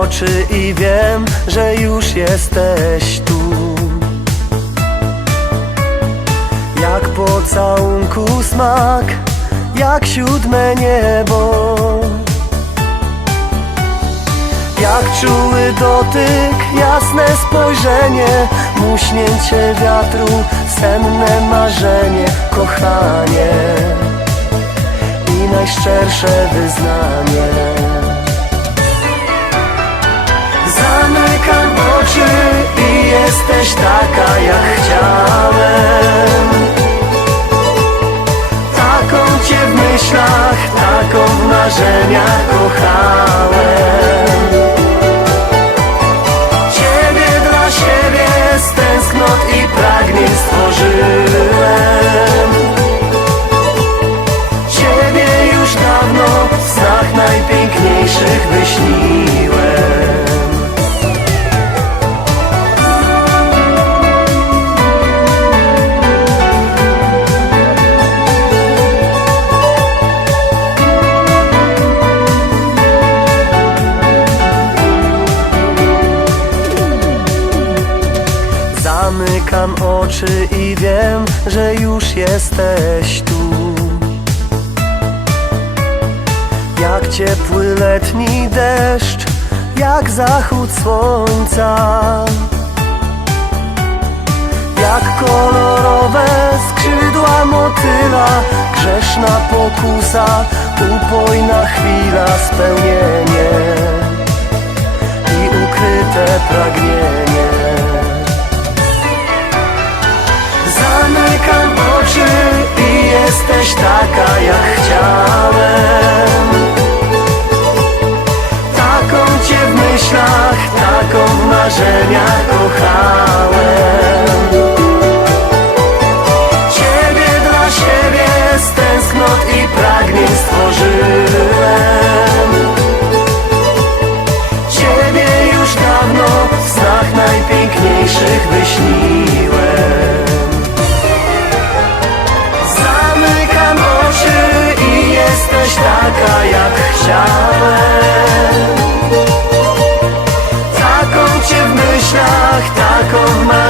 oczy i wiem, że już jesteś tu. Jak pocałunku smak, jak siódme niebo. Jak czuły dotyk, jasne spojrzenie Muśnięcie wiatru, senne marzenie Kochanie. I najszczersze wyznanie oczy i jesteś taka jak chciałem? Taką cię w myślach, Zamykam oczy i wiem, że już jesteś tu. Jak ciepły letni deszcz, jak zachód słońca. Jak kolorowe skrzydła motyla Grzeszna pokusa, upojna chwila spełnienie I ukryte pragnienie jesteś taka jak chciałem. Taką cię w myślach, taką w marzeniach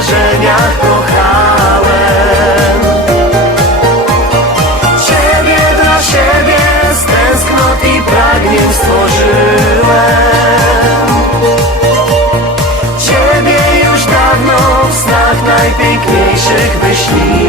marzeniach kochałem. Ciebie dla siebie z tęsknot i pragnień stworzyłem. Ciebie już dawno w snach najpiękniejszych wyśniłem